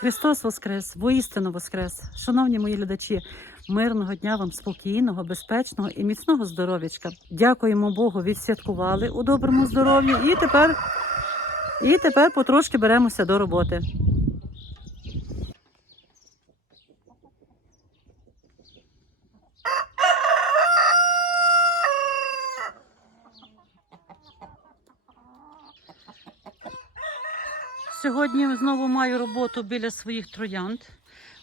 Христос Воскрес, воістину Воскрес. Шановні мої глядачі, мирного дня вам, спокійного, безпечного і міцного здоров'ячка. Дякуємо Богу, відсвяткували у доброму здоров'ї. І тепер, і тепер потрошки беремося до роботи. Сьогодні знову маю роботу біля своїх троянд.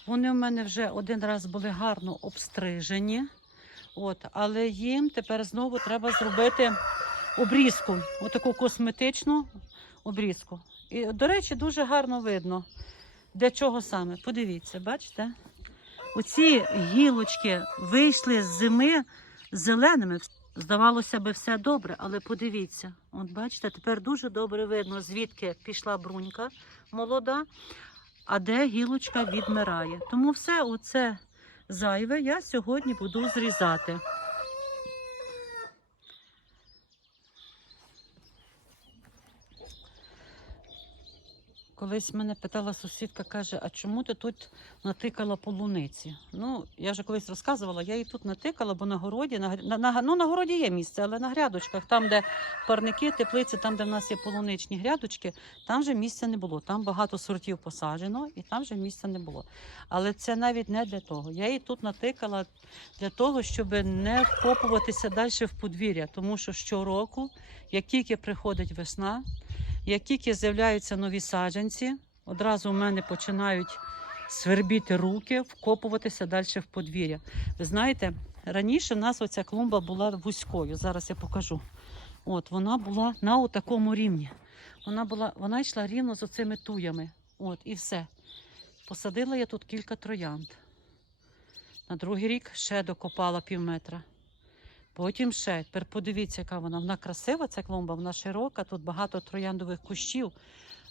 Вони в мене вже один раз були гарно обстрижені. От, але їм тепер знову треба зробити обрізку, отаку косметичну обрізку. І, до речі, дуже гарно видно, для чого саме. Подивіться, бачите? Оці гілочки вийшли з зими зеленими. Здавалося би, все добре, але подивіться, от бачите, тепер дуже добре видно, звідки пішла брунька молода, а де гілочка відмирає. Тому все оце зайве я сьогодні буду зрізати. Колись мене питала сусідка, каже, а чому ти тут натикала полуниці? Ну, я вже колись розказувала, я її тут натикала, бо на городі, на, на, ну, на городі є місце, але на грядочках, там, де парники, теплиці, там, де в нас є полуничні грядочки, там вже місця не було. Там багато сортів посаджено, і там вже місця не було. Але це навіть не для того. Я її тут натикала для того, щоб не вкопуватися далі в подвір'я, тому що щороку, як тільки приходить весна, як тільки з'являються нові саджанці, одразу в мене починають свербіти руки, вкопуватися далі в подвір'я. Ви знаєте, раніше в нас оця клумба була вузькою. Зараз я покажу. От вона була на такому рівні. Вона була, вона йшла рівно з оцими туями. От, і все. Посадила я тут кілька троянд. На другий рік ще докопала пів метра. Потім ще, тепер подивіться, яка вона. Вона красива, ця клумба, вона широка, тут багато трояндових кущів.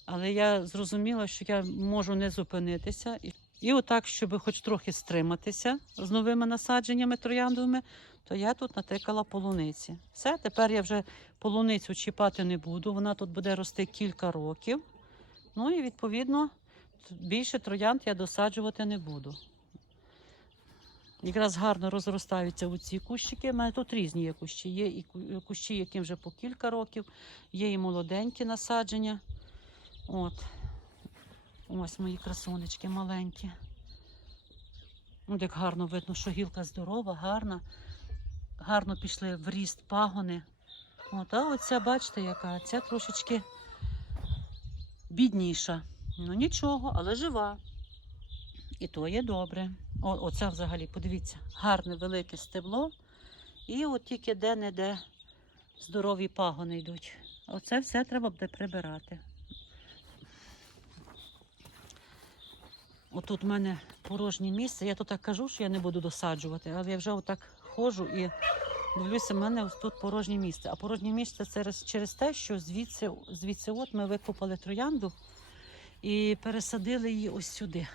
Але я зрозуміла, що я можу не зупинитися. І, отак, щоб хоч трохи стриматися з новими насадженнями трояндовими, то я тут натикала полуниці. Все, тепер я вже полуницю чіпати не буду. Вона тут буде рости кілька років. Ну і відповідно більше троянд я досаджувати не буду. Якраз гарно розростаються у ці кущики. У мене тут різні є кущі. Є і кущі, яким вже по кілька років, є і молоденькі насадження. От. Ось мої красунечки маленькі. От як гарно видно, що гілка здорова, гарна. Гарно пішли в ріст пагони. От, а оця, бачите, яка ця трошечки бідніша. Ну нічого, але жива. І то є добре. О, оце взагалі, подивіться, гарне велике стебло. І от тільки де-не-де здорові пагони йдуть. Оце все треба буде прибирати. Отут в мене порожнє місце. Я то так кажу, що я не буду досаджувати, але я вже отак ходжу і дивлюся, в мене ось тут порожнє місце. А порожнє місце це через те, що звідси, звідси от ми викопали троянду і пересадили її ось сюди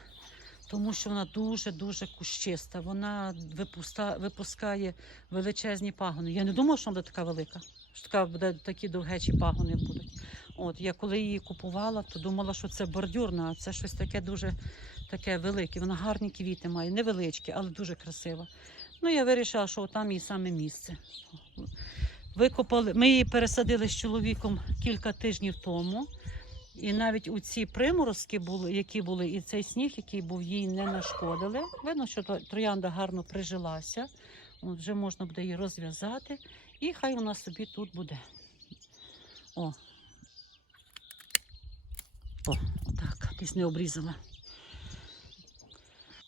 тому що вона дуже-дуже кущиста. Вона випуста, випускає величезні пагони. Я не думала, що вона така велика, що така буде такі довгечі пагони будуть. От я коли її купувала, то думала, що це бордюрна, а це щось таке дуже таке велике. Вона гарні квіти має, невеличкі, але дуже красива. Ну, я вирішила, що там її саме місце. Викопали, ми її пересадили з чоловіком кілька тижнів тому. І навіть у ці приморозки були, які були, і цей сніг, який був, їй не нашкодили. Видно, що троянда гарно прижилася. Вже можна буде її розв'язати. І хай вона собі тут буде. О. О, так, десь не обрізала.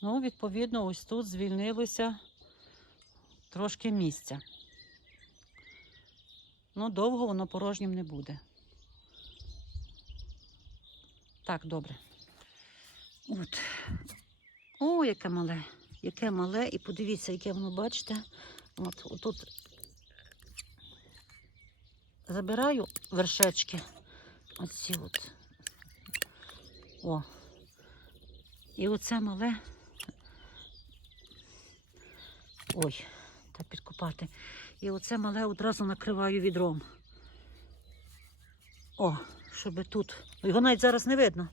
Ну, відповідно, ось тут звільнилося трошки місця. Ну, довго воно порожнім не буде. Так, добре. От. О, яке мале. Яке мале. І подивіться, яке воно, бачите. От, отут забираю вершечки. Оці от. О. І оце мале. Ой, так підкопати. І оце мале одразу накриваю відром. О, щоб тут. Його навіть зараз не видно.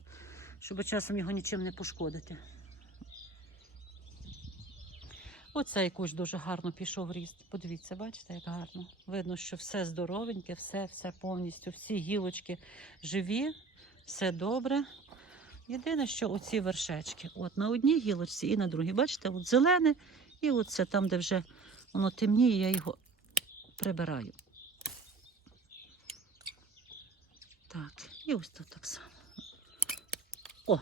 щоб часом його нічим не пошкодити. Оцей кущ дуже гарно пішов ріст. Подивіться, бачите, як гарно. Видно, що все здоровеньке, все, все повністю, всі гілочки живі, все добре. Єдине, що оці вершечки, от на одній гілочці і на другій. Бачите, от зелене, і оце там, де вже воно темніє, я його прибираю. Так, і ось тут так само. О!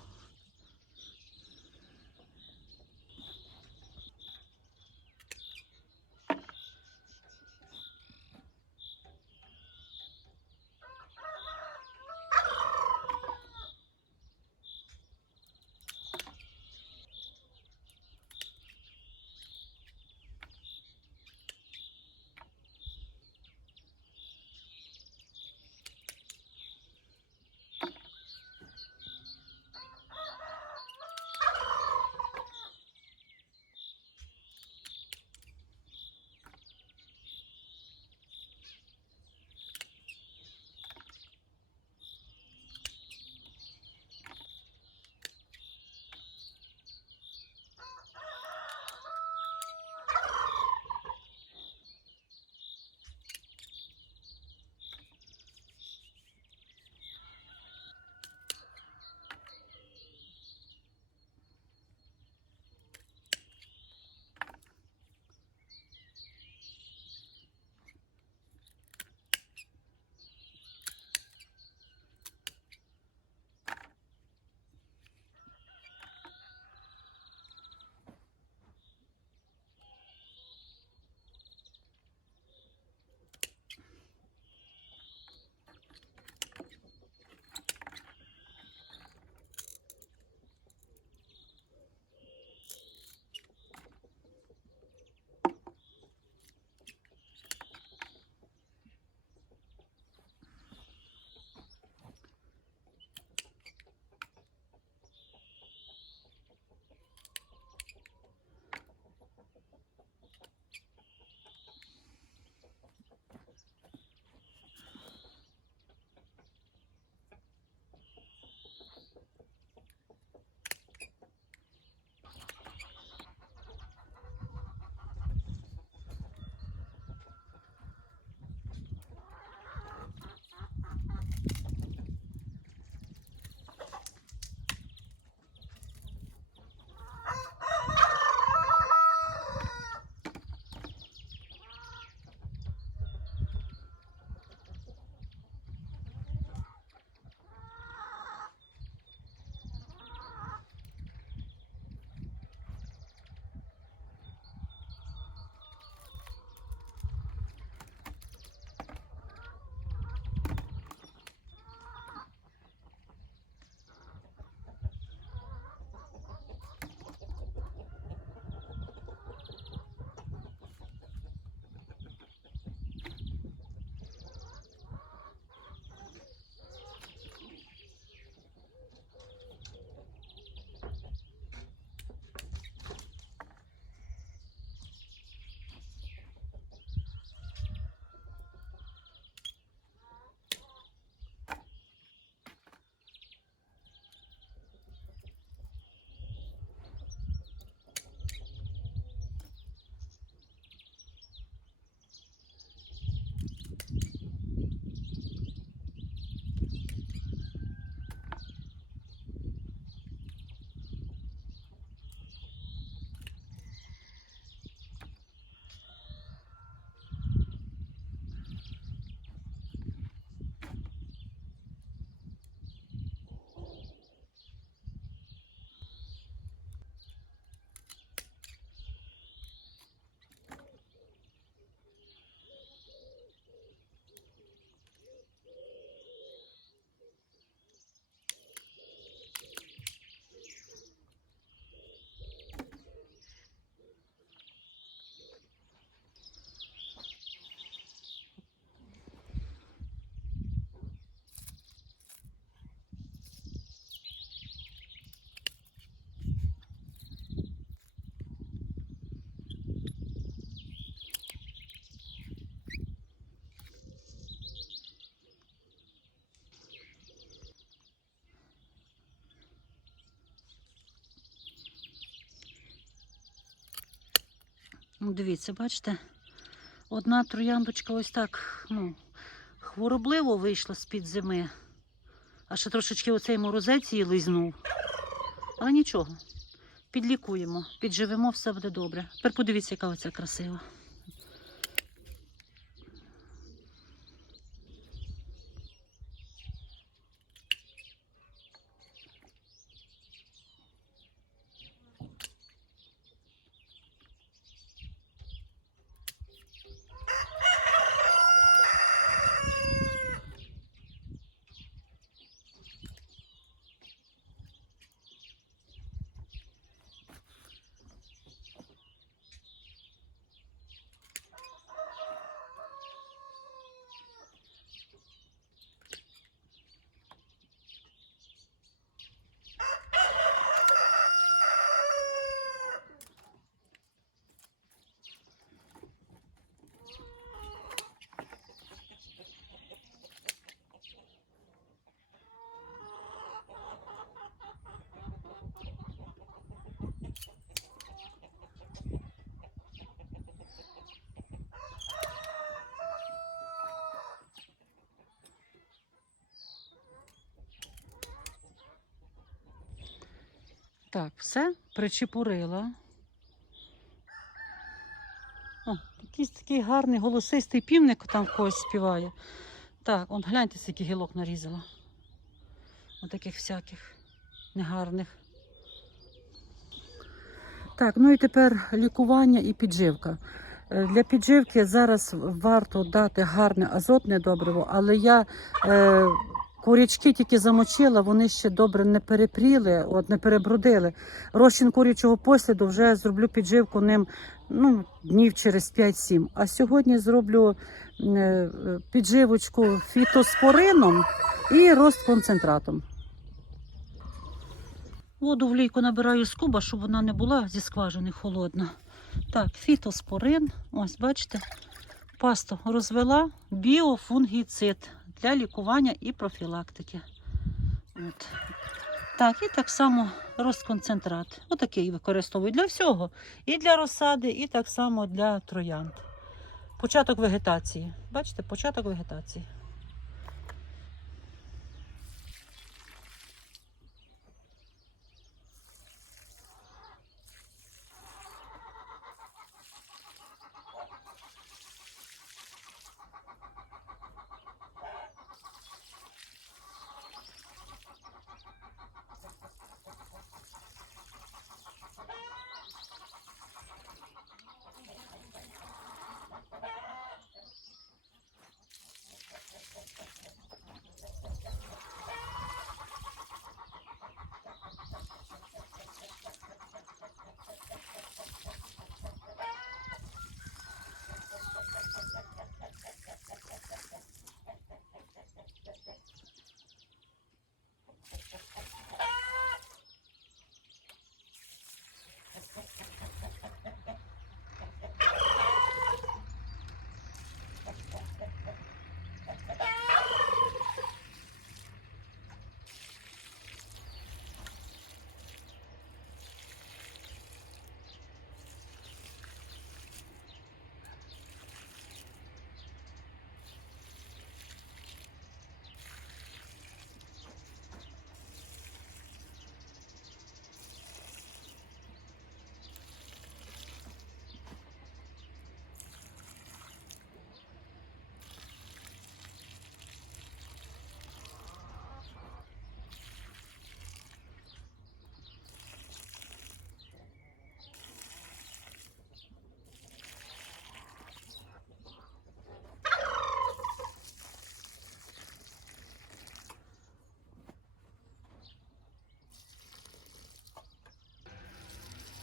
Ну, дивіться, бачите, одна трояндочка ось так ну, хворобливо вийшла з-під зими. А ще трошечки оцей морозець її лизнув. Але нічого. Підлікуємо, підживемо, все буде добре. Тепер подивіться, яка оця красива. Так, все, причепурила. О, якийсь такий гарний голосистий півник там в когось співає. Так, он гляньте, скільки гілок нарізала. Отаких всяких негарних. Так, ну і тепер лікування і підживка. Е, Для підживки зараз варто дати гарне азотне добриво, але я е, курячки тільки замочила, вони ще добре не перепріли, от не перебродили. Розчин курячого посліду вже зроблю підживку ним ну, днів через 5-7. А сьогодні зроблю е, підживочку фітоспорином і розконцентратом. Воду в лійку набираю з куба, щоб вона не була зі скважини холодна. Так, фітоспорин, ось бачите, пасту розвела біофунгіцид для лікування і профілактики. От. Так, і так само розконцентрат. Отакий використовую для всього. І для розсади, і так само для троянд. Початок вегетації. Бачите, початок вегетації.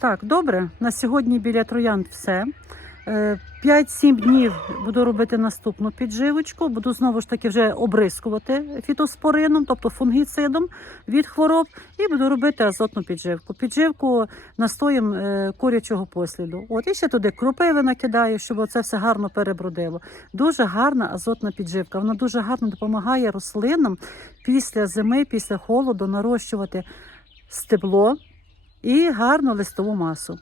Так, добре. На сьогодні біля троянд все. Е, 5-7 днів буду робити наступну підживочку. Буду знову ж таки вже обрискувати фітоспорином, тобто фунгіцидом від хвороб, і буду робити азотну підживку. Підживку настоєм е, курячого посліду. От і ще туди кропиви накидаю, щоб це все гарно перебродило. Дуже гарна азотна підживка. Вона дуже гарно допомагає рослинам після зими, після холоду нарощувати стебло і гарну листову масу.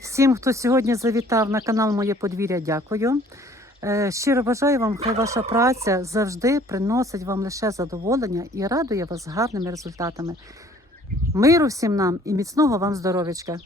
Всім, хто сьогодні завітав на канал Моє подвір'я, дякую. Е, Щиро бажаю вам, хай ваша праця завжди приносить вам лише задоволення і радує вас гарними результатами. Миру всім нам і міцного вам здоров'ячка.